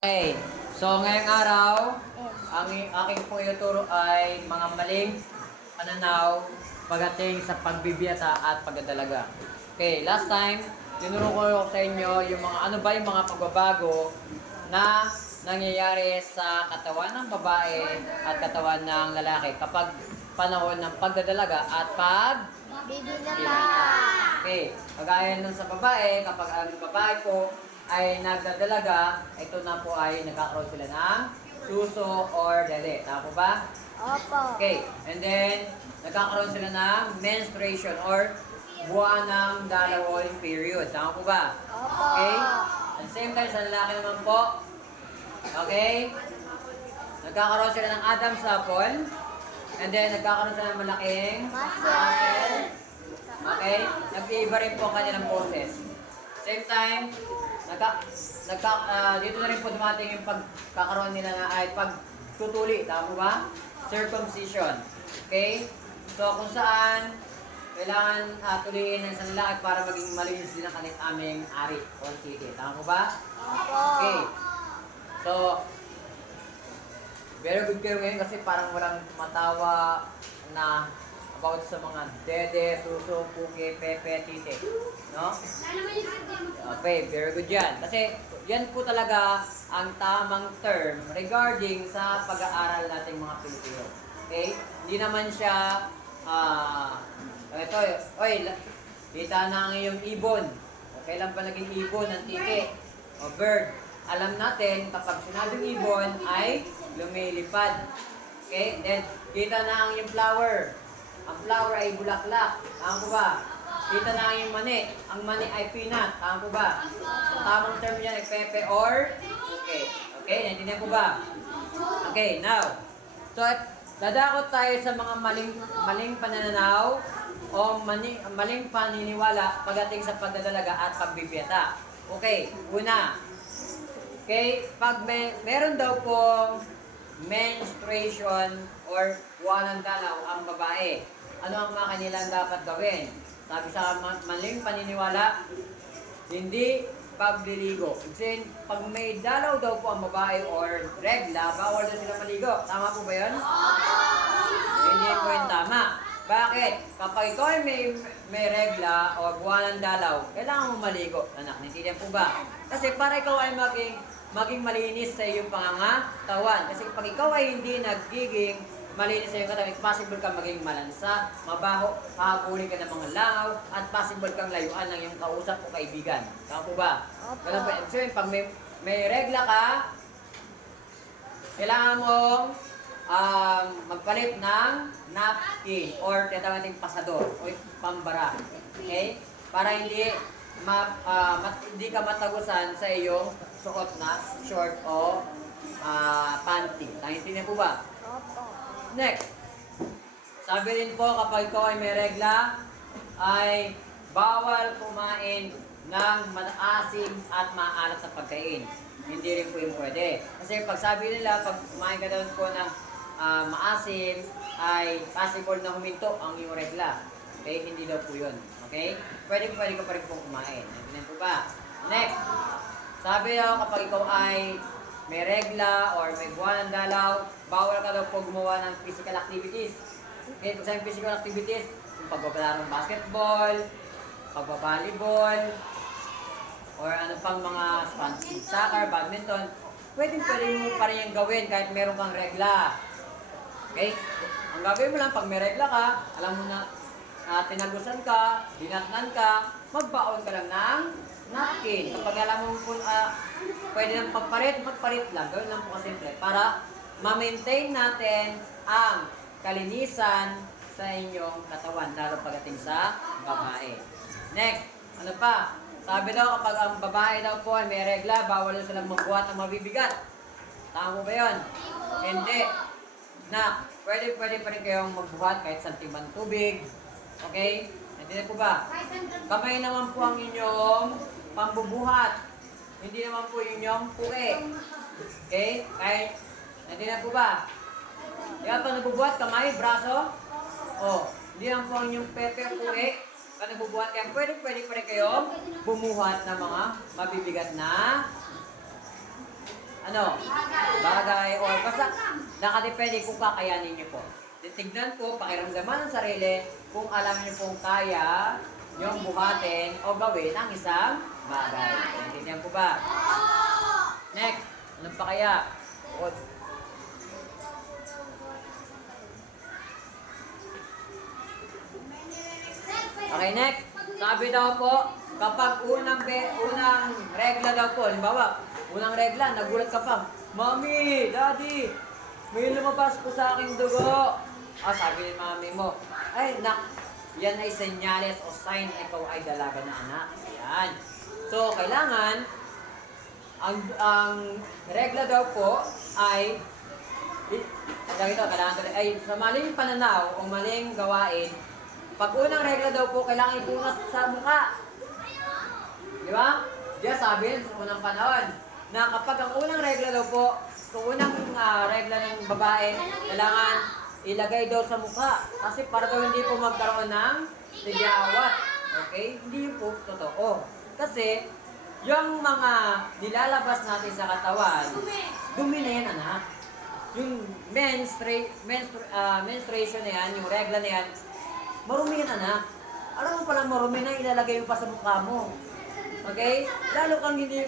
Okay, so ngayong araw, ang aking pong ituturo ay mga maling pananaw pagdating sa pagbibiyata at pagdadalaga. Okay, last time, tinuro ko sa inyo yung mga ano ba yung mga pagbabago na nangyayari sa katawan ng babae at katawan ng lalaki kapag panahon ng pagdadalaga at Bibinata. Okay, kagaya nun sa babae, kapag ang babae po ay nagdadalaga, ito na po ay nagkakaroon sila ng suso or dede. Tama po ba? Opo. Okay, and then nagkakaroon sila ng menstruation or buwan ng dalawang period. Tama po ba? Opo. Okay? At the same time, sa lalaki naman po, okay, nagkakaroon sila ng Adam's apple, and then nagkakaroon sila ng malaking Muscle. okay? Nag-iiba rin po ang kanilang boses. Same time, dito na rin po dumating yung pagkakaroon nila na ay pagtutuli. Tama ba? Circumcision. Okay? So kung saan kailangan tuliin ng isang lalaki para maging malinis din ang aming ari o titi. Tama po ba? Opo. Okay. So, very good kayo ngayon kasi parang walang matawa na about sa mga dede, suso, puke, pepe, tite. No? Okay, very good yan. Kasi yan po talaga ang tamang term regarding sa pag-aaral nating mga Pilipino. Okay? Hindi naman siya, ito, oy, kita na ang iyong ibon. Okay lang ba naging ibon ang tite? O bird. Alam natin, kapag sinabing ibon ay lumilipad. Okay? Then, kita na ang iyong flower. Ang flower ay bulaklak. Tama po ba? Kita na ang iyong mani. Ang mani ay peanut. Tama po ba? Tamang term yan ay pepe or okay. Okay? Naintindihan po ba? Okay, now. So, dadakot tayo sa mga maling panananaw o maling paniniwala pagdating sa pagdadalaga at pagbibiyata. Okay, una. Okay, pag meron daw pong menstruation or buwan ng dalaw ang babae, ano ang mga kanilang dapat gawin? Sabi sa maling paniniwala, hindi pagliligo. Kasi pag may dalaw daw po ang babae or regla, bawal na sila maligo. Tama po ba yun? Hindi po yung tama. Bakit? Kapag ikaw ay may regla o buwan ng dalaw, kailangan mo maligo. Anak, naintindihan po ba? Kasi para ikaw ay maging malinis sa iyong pangangatawan. Kasi pag ikaw ay hindi nagiging malinis sa iyong katawan, possible kang maging malansa, mabaho, hahabulin ka ng mga langaw, at possible kang layuan ng iyong kausap o kaibigan. Tama po ba? Opo. Ganun po. So, pag may regla ka, kailangan mong magpalit ng napkin or tinatawag nating pasador o pambara. Okay? Para hindi ka matagusan sa iyong suot na short o panty. Naintindihan po ba? Opo. Next. Sabi rin po kapag ikaw ay may regla, ay bawal kumain ng maasim at maalat na pagkain. Hindi rin po yung pwede. Kasi pag sabi nila, pag kumain ka daw po ng maasim, ay possible na huminto ang iyong regla. Okay? Hindi daw po yun. Okay? Pwede ka pa rin po kumain. Naintindihan po ba? Next. Sabi daw kapag ikaw ay may regla or may buwan ng dalaw, bawal ka daw po gumawa ng physical activities. Okay? Kung saan physical activities, yung pagbabalaro ng basketball, pagbabalibol, or ano pang mga soccer, badminton, pwede mo pa rin yung gawin kahit meron kang regla. Okay? Ang gagawin mo lang, pag may regla ka, alam mo na tinagusan ka, dinatnan ka, magbaon ka lang ng napkin. Kapag alam mo kung pwede nang magparit lang. Gawin lang po kasimple para ma-maintain natin ang kalinisan sa inyong katawan, lalo pagdating sa babae. Next, ano pa? Sabi daw kapag ang babae daw po ay may regla, bawal na silang magbuhat ng mabibigat. Tama mo ba yun? Hindi. Na, pwede pa rin kayong magbuhat kahit santimang tubig. Okay? Hindi po ba? Kamay naman po ang inyong pambubuhat. Hindi naman po inyong puke. Okay? Kahit, hindi na po ba? Kaya pag nabubuhat, kamay, braso. Oh, hindi naman po ang inyong pepe o puke. Pag nabubuhat yan, pwede pa rin kayong bumuhat ng mga mabibigat na bagay or basta nakadepende kung kakayanin niyo po. Titignan po, pakiramdaman ng sarili kung alam niyo pong kaya yung buhatin o gawin ang isang bagay. Intindihan po ba? Next, ano pa kaya? Okay, next. Sabi daw po, kapag unang regla daw po, halimbawa, unang regla, nagulat ka pa, Mami, Daddy, may lumabas po sa aking dugo. Sabi ni mami mo, ay, yan ay senyales o sign na ikaw ay dalaga na anak. Yan. So, kailangan, ang regla daw po ay, sa maling pananaw o maling gawain, pag unang regla daw po, kailangan ipunas sa mukha. Di ba? Diyan sabi sa unang panahon, na kapag ang unang regla daw po, kung unang regla ng babae, kailangan ilagay daw sa mukha. Kasi para daw hindi po magkaroon ng tigyawat. Okay? Hindi po totoo. Kasi, yung mga nilalabas natin sa katawan, dumi na yan, anak. Yung menstruation na yan, yung regla na yan, marumi yan, anak. Alam mo palang marumi na ilalagay mo pa sa mukha mo. Okay? Lalo kang hindi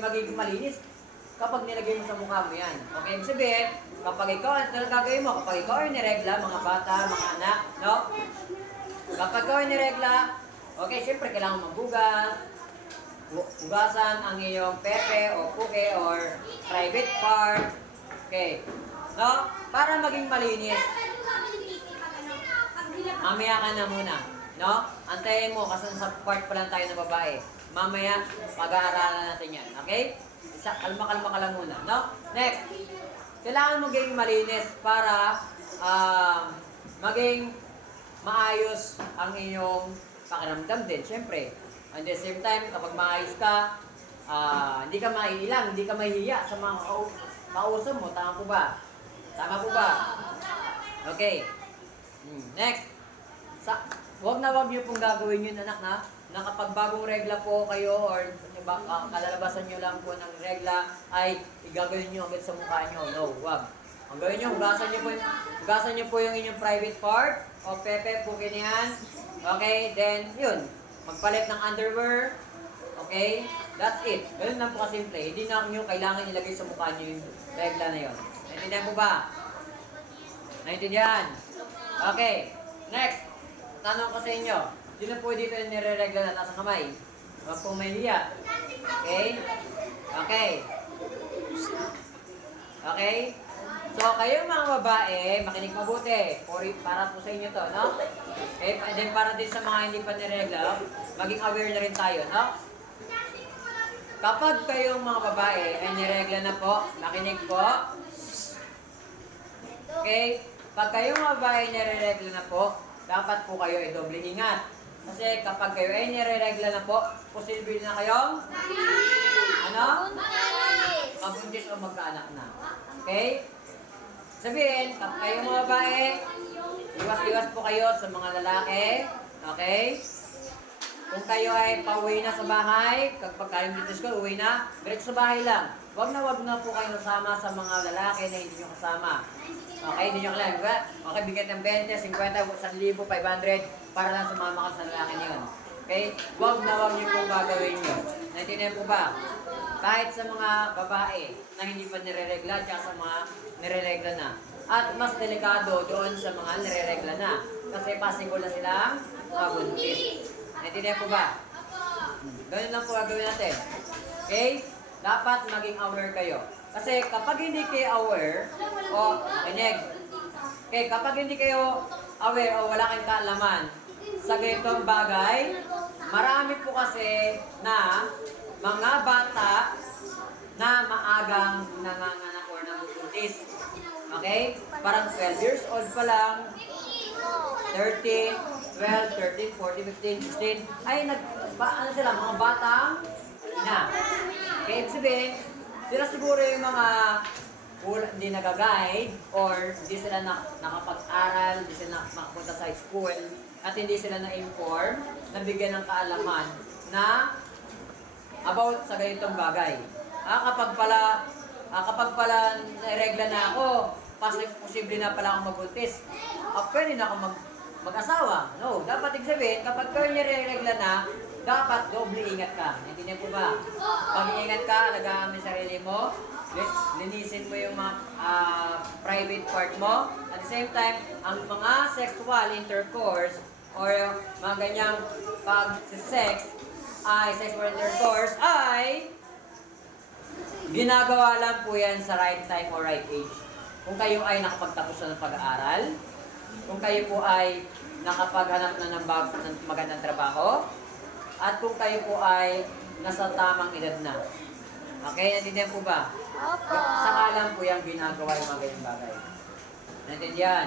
magiging malinis kapag nilagay mo sa mukha mo yan. Okay? Ibig sabihin, kapag ikaw, ano gagawin mo? Kapag ikaw ay niregla, mga bata, mga anak, no? Kapag ikaw ay niregla, okay, siyempre kailangan maghugas, hugasan ang iyong pepe o puke or private part. Okay. No? Para maging malinis. Mamaya ka na muna. No? Antayin mo kasi sa part pa lang tayo ng babae. Mamaya, pag-aaralan natin yan. Okay? Kalma-kalma ka lang muna. No? Next. Kailangan maging malinis para maging maayos ang iyong pakiramdam din. Siyempre, at the same time, kapag maayos ka, hindi ka maiilang, hindi ka mahihiya sa mga kausap mo. Tama po ba? Tama po ba? Okay. Next. Huwag niyo pong gagawin yun, anak, na kapag bagong regla po kayo or kalalabasan nyo lang po ng regla ay igagawin nyo agad sa mukha nyo. No, huwag. Ang gawin nyo, hugasan nyo po yung inyong private part o pepe, pukin yan. Okay, then yun. Magpalit ng underwear. Okay? That's it. Ganun lang po kasimple. Hindi na nyo kailangan ilagay sa mukha nyo yung regla na yun. Naintindihan po ba? Naintindihan? Okay. Next. Tanong ko sa inyo. Sino po dito yung nire-regla na nasa kamay? Huwag pong mahihiya. Okay? Okay. Okay? So, kayo mga babae, makinig mabuti. Para po sa inyo to, no? Okay? And then para din sa mga hindi pa niregla, maging aware na rin tayo, no? Kapag kayong mga babae ay niregla na po, makinig po. Okay? Pag kayong mga babae niregla na po, dapat po kayo ay doble ingat. Kasi kapag kayo ay niregla na po, posible na kayong mabuntis o magkaanak na. Okay? Sabihin, kapag kayong mga babae, iwas-iwas po kayo sa mga lalaki. Okay? Kung kayo ay pauwi na sa bahay, kapag kayong dito school, uwi na, direct sa bahay lang. Wag na po kayo nasama sa mga lalaki na hindi nyo kasama. Okay, hindi nyo kailangan, diba? Okay, bigyan ng 20, 50, 1,500 para lang sumama ka sa lalaki niyon. Okay? Wag nyo po gagawin nyo. Naintindihan po ba? Kahit sa mga babae na hindi pa nireregla, tsaka sa mga nireregla na. At mas delikado doon sa mga nireregla na. Kasi possible na silang mabuntis. Naintindihan po ba? Ganun lang po gagawin natin. Okay? Dapat maging aware kayo. Kasi kapag hindi kayo aware, kapag hindi kayo aware o wala kayong kaalaman sa ganitong bagay, marami po kasi na mga bata na maagang nanganganak or nabubuntis. Okay? Parang 12 years old pa lang, 13, 12, 13, 14, 15, 16, ay sila, mga batang na. Okay, sabihin, sila siguro yung mga hindi nag-guide or hindi sila nakapag-aral, hindi sila nakapunta sa school at hindi sila na-inform, nabigyan ng kaalaman na about sa ganitong bagay. Kapag pala regla na ako, posible na pala akong magbuntis. Pwede na akong mag-asawa. No, dapat sabihin, kapag kayo niregla na, dapat doble ingat ka. Naintindihan po ba? Pag-iingat ka, alagaan mo yung sarili mo, linisin mo yung mga private part mo. At the same time, ang mga sexual intercourse or mga ganyang sexual intercourse ay ginagawa lang po yan sa right time or right age. Kung kayo ay nakapagtapos na ng pag-aaral, kung kayo po ay nakapaghanap na ng magandang trabaho, at kung kayo po ay nasa tamang edad na. Okay, naintindihan po ba? Opo. Saka lang po yung ginagawa yung mga ganyang bagay. Naintindihan?